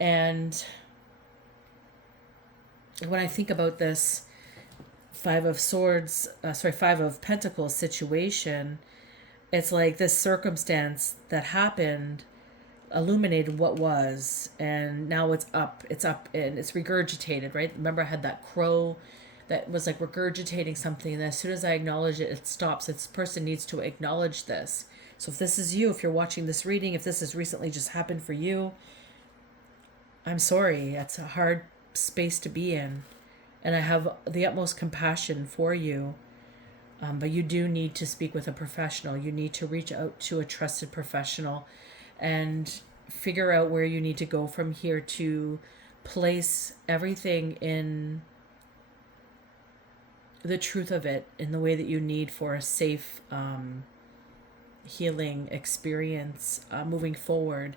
And when I think about this Five of Pentacles situation, it's like this circumstance that happened illuminated what was, and now it's up and it's regurgitated, right? Remember, I had that crow that was like regurgitating something, and as soon as I acknowledge it, it stops. This person needs to acknowledge this. So if this is you, if you're watching this reading, if this has recently just happened for you, I'm sorry. That's a hard space to be in, and I have the utmost compassion for you. But you do need to speak with a professional. You need to reach out to a trusted professional and figure out where you need to go from here to place everything in the truth of it, in the way that you need for a safe healing experience moving forward,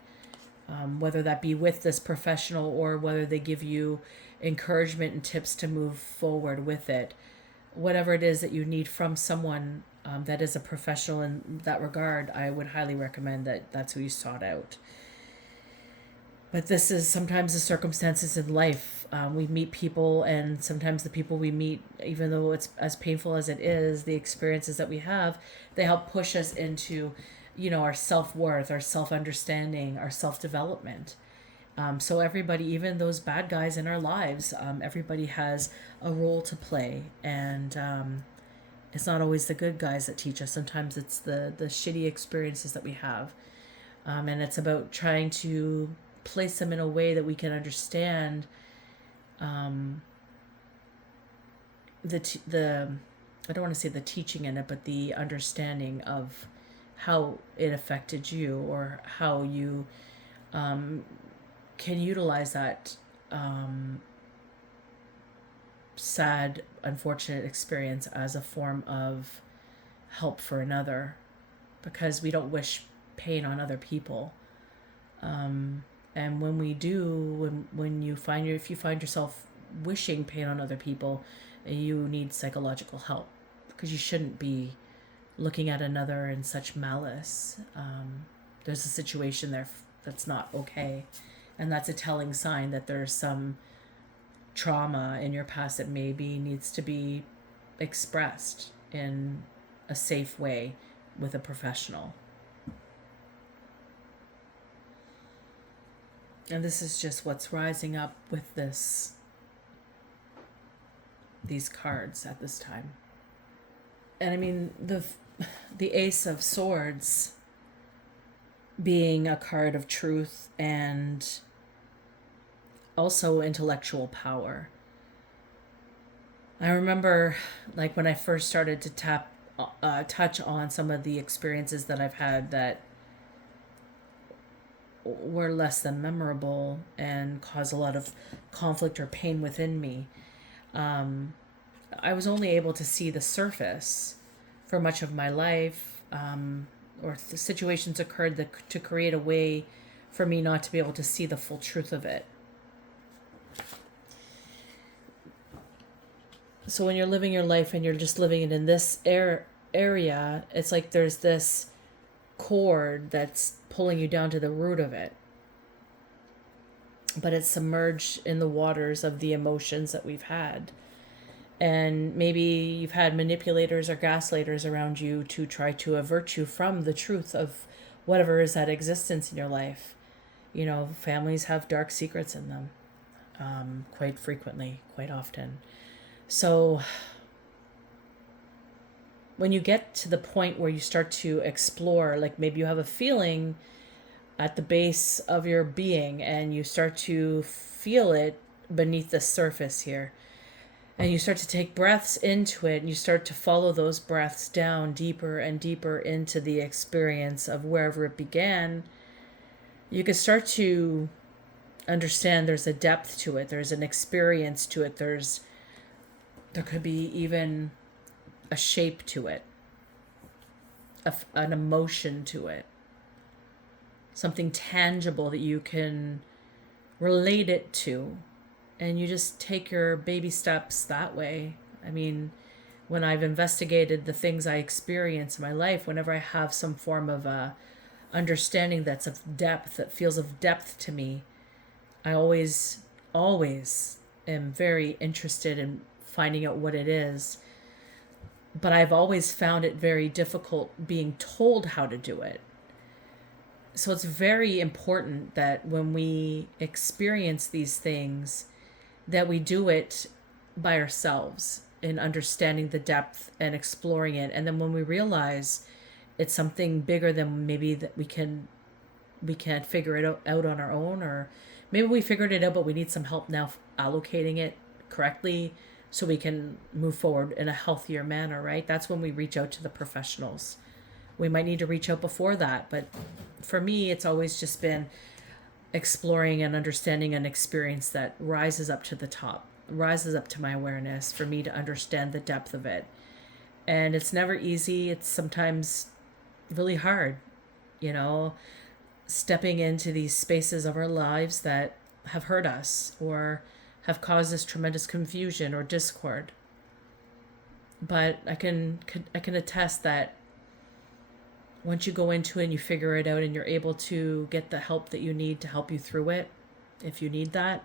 whether that be with this professional or whether they give you encouragement and tips to move forward with it. Whatever it is that you need from someone that is a professional in that regard, I would highly recommend that that's who you sought out. But this is sometimes the circumstances in life. We meet people, and sometimes the people we meet, even though it's as painful as it is, the experiences that we have, they help push us into, our self-worth, our self-understanding, our self-development. So everybody, even those bad guys in our lives, everybody has a role to play. And it's not always the good guys that teach us. Sometimes it's the shitty experiences that we have. And it's about trying to place them in a way that we can understand I don't want to say the teaching in it, but the understanding of how it affected you, or how you can utilize that sad, unfortunate experience as a form of help for another, because we don't wish pain on other people. And when we do, if you find yourself wishing pain on other people, you need psychological help, because you shouldn't be looking at another in such malice. There's a situation there that's not okay. And that's a telling sign that there's some trauma in your past that maybe needs to be expressed in a safe way with a professional. And this is just what's rising up with these cards at this time. And I mean, the Ace of Swords being a card of touch and also intellectual power. I remember, like, when I first started to touch on some of the experiences that I've had that were less than memorable and caused a lot of conflict or pain within me. I was only able to see the surface for much of my life, or the situations occurred to create a way for me not to be able to see the full truth of it. So when you're living your life and you're just living it in this area, it's like there's this cord that's pulling you down to the root of it. But it's submerged in the waters of the emotions that we've had. And maybe you've had manipulators or gaslighters around you to try to avert you from the truth of whatever is that existence in your life. Families have dark secrets in them, quite frequently, quite often. So when you get to the point where you start to explore, like maybe you have a feeling at the base of your being and you start to feel it beneath the surface here, and you start to take breaths into it, and you start to follow those breaths down deeper and deeper into the experience of wherever it began, you can start to understand there's a depth to it, there's an experience to it, there could be even a shape to it, an emotion to it, something tangible that you can relate it to. and you just take your baby steps that way. I mean, when I've investigated the things I experience in my life, whenever I have some form of understanding that's of depth, that feels of depth to me, I always am very interested in finding out what it is. But I've always found it very difficult being told how to do it. So it's very important that when we experience these things, that we do it by ourselves in understanding the depth and exploring it. And then when we realize it's something bigger than maybe that we can't figure it out on our own, or maybe we figured it out but we need some help now allocating it correctly so we can move forward in a healthier manner, right? That's when we reach out to the professionals. We might need to reach out before that, but for me it's always just been exploring and understanding an experience that rises up to the top, rises up to my awareness for me to understand the depth of it. And it's never easy. It's sometimes really hard, you know, stepping into these spaces of our lives that have hurt us or have caused us tremendous confusion or discord. But I can attest that once you go into it and you figure it out and you're able to get the help that you need to help you through it, if you need that,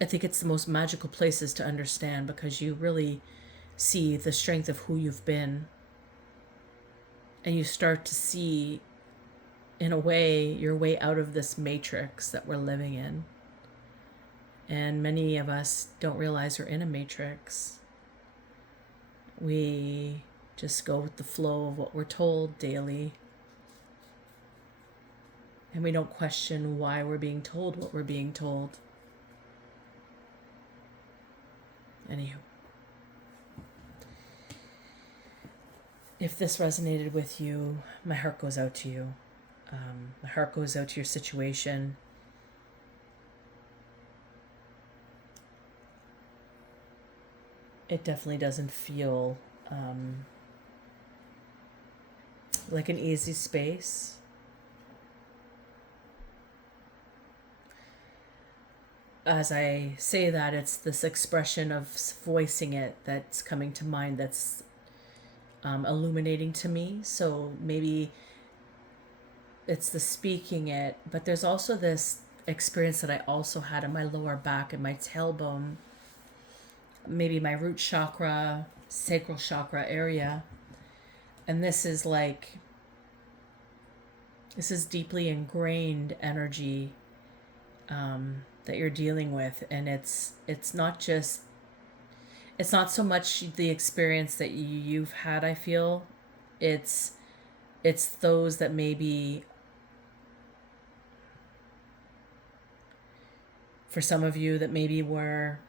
I think it's the most magical places to understand, because you really see the strength of who you've been. And you start to see, in a way, your way out of this matrix that we're living in. And many of us don't realize we're in a matrix. We just go with the flow of what we're told daily. And we don't question why we're being told what we're being told. Anywho. If this resonated with you, my heart goes out to you. My heart goes out to your situation. It definitely doesn't feel like an easy space. As I say that, it's this expression of voicing it that's coming to mind, that's illuminating to me. So maybe it's the speaking it, but there's also this experience that I also had in my lower back and my tailbone, maybe my root chakra, sacral chakra area. And this is deeply ingrained energy that you're dealing with. And it's not so much the experience that you've had, I feel. It's those that maybe, for some of you, that maybe were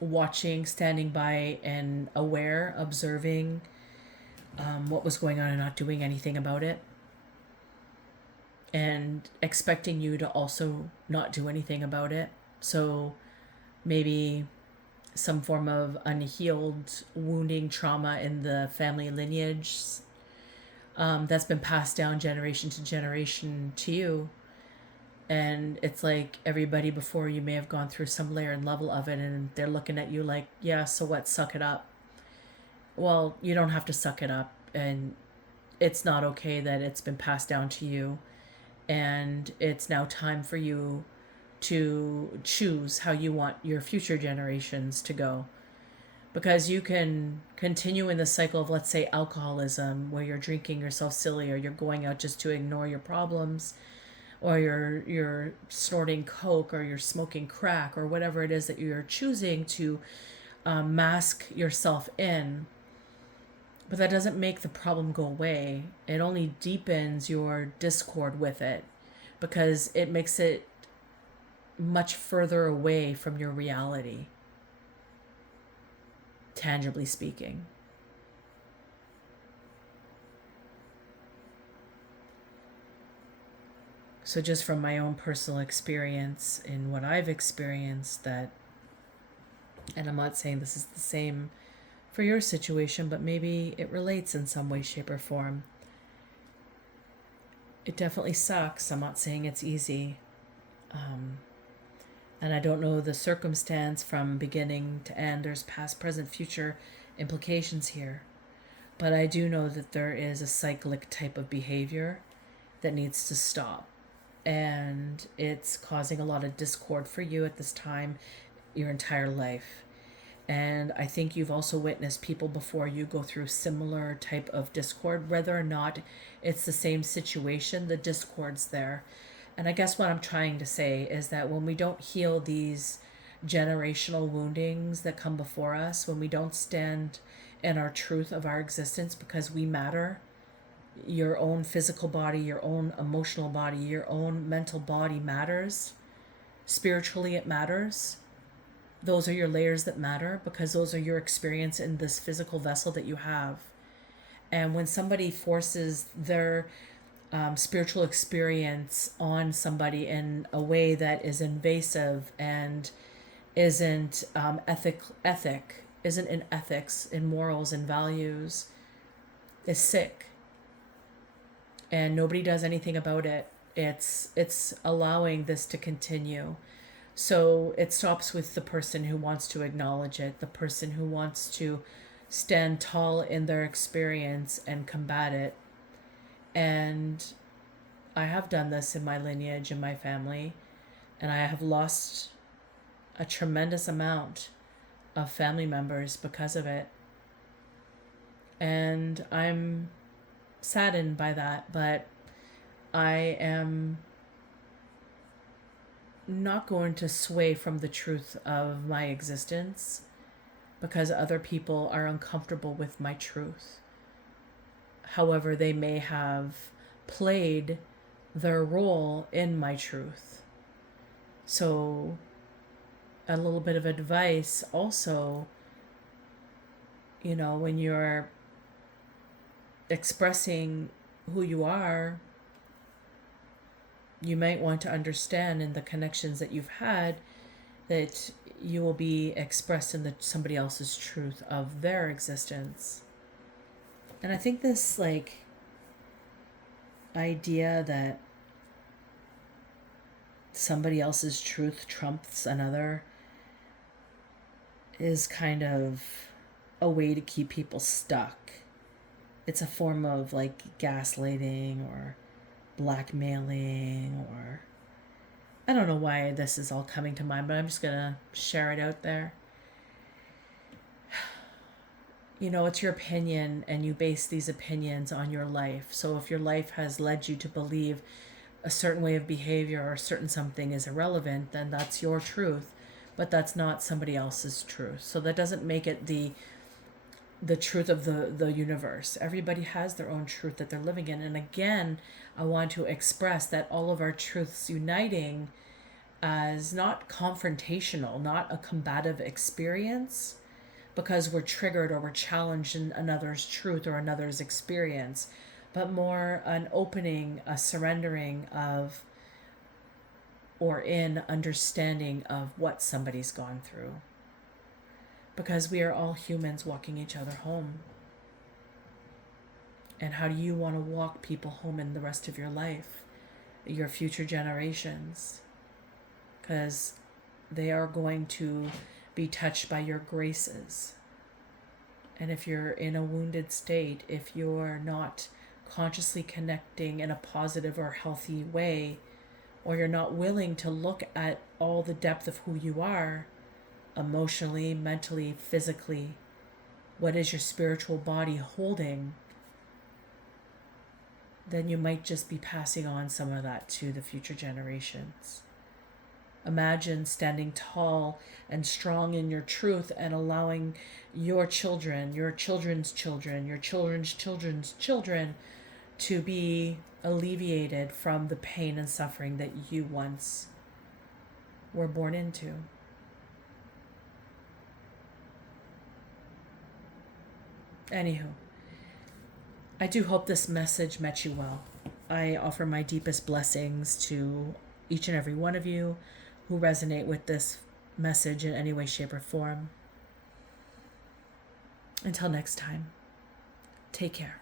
watching, standing by and aware, observing what was going on and not doing anything about it. And expecting you to also not do anything about it. So maybe some form of unhealed wounding, trauma in the family lineage that's been passed down generation to generation to you. And it's like everybody before you may have gone through some layer and level of it, and they're looking at you like, yeah, so what, suck it up. Well, you don't have to suck it up, and it's not okay that it's been passed down to you. And it's now time for you to choose how you want your future generations to go. Because you can continue in the cycle of, let's say, alcoholism, where you're drinking yourself silly, or you're going out just to ignore your problems, or you're snorting coke, or you're smoking crack, or whatever it is that you're choosing to mask yourself in. But that doesn't make the problem go away. It only deepens your discord with it, because it makes it much further away from your reality, tangibly speaking. So just from my own personal experience in what I've experienced, that, and I'm not saying this is the same for your situation, but maybe it relates in some way, shape, or form, It definitely sucks. I'm not saying it's easy. And I don't know the circumstance from beginning to end. There's past, present, future implications here. But I do know that there is a cyclic type of behavior that needs to stop. And it's causing a lot of discord for you at this time, your entire life. And I think you've also witnessed people before you go through similar type of discord, whether or not it's the same situation, the discord's there. And I guess what I'm trying to say is that when we don't heal these generational woundings that come before us, when we don't stand in our truth of our existence because we matter, your own physical body, your own emotional body, your own mental body matters. Spiritually, it matters. Those are your layers that matter because those are your experience in this physical vessel that you have. And when somebody forces their spiritual experience on somebody in a way that is invasive and isn't isn't in ethics, in morals and values, is sick. And nobody does anything about it. It's allowing this to continue. So it stops with the person who wants to acknowledge it, the person who wants to stand tall in their experience and combat it. And I have done this in my lineage, in my family, and I have lost a tremendous amount of family members because of it. And I'm saddened by that, but I am not going to sway from the truth of my existence because other people are uncomfortable with my truth. However, they may have played their role in my truth. So a little bit of advice also, when you're expressing who you are, you might want to understand in the connections that you've had that you will be expressed in somebody else's truth of their existence. And I think this idea that somebody else's truth trumps another is kind of a way to keep people stuck. It's a form of gaslighting or blackmailing, or I don't know why this is all coming to mind, but I'm just gonna share it out there. It's your opinion, and you base these opinions on your life. So if your life has led you to believe a certain way of behavior or a certain something is irrelevant, then that's your truth, but that's not somebody else's truth. So that doesn't make it the truth of the universe. Everybody has their own truth that they're living in. And again, I want to express that all of our truths uniting as not confrontational, not a combative experience, because we're triggered or we're challenged in another's truth or another's experience, but more an opening, a surrendering of, or in understanding of what somebody's gone through. Because we are all humans walking each other home. And how do you want to walk people home in the rest of your life, your future generations? Because they are going to be touched by your graces. And if you're in a wounded state, if you're not consciously connecting in a positive or healthy way, or you're not willing to look at all the depth of who you are, emotionally, mentally, physically, what is your spiritual body holding, then you might just be passing on some of that to the future generations. Imagine standing tall and strong in your truth and allowing your children, your children's children, your children's children's children to be alleviated from the pain and suffering that you once were born into. Anywho, I do hope this message met you well. I offer my deepest blessings to each and every one of you who resonate with this message in any way, shape, or form. Until next time, take care.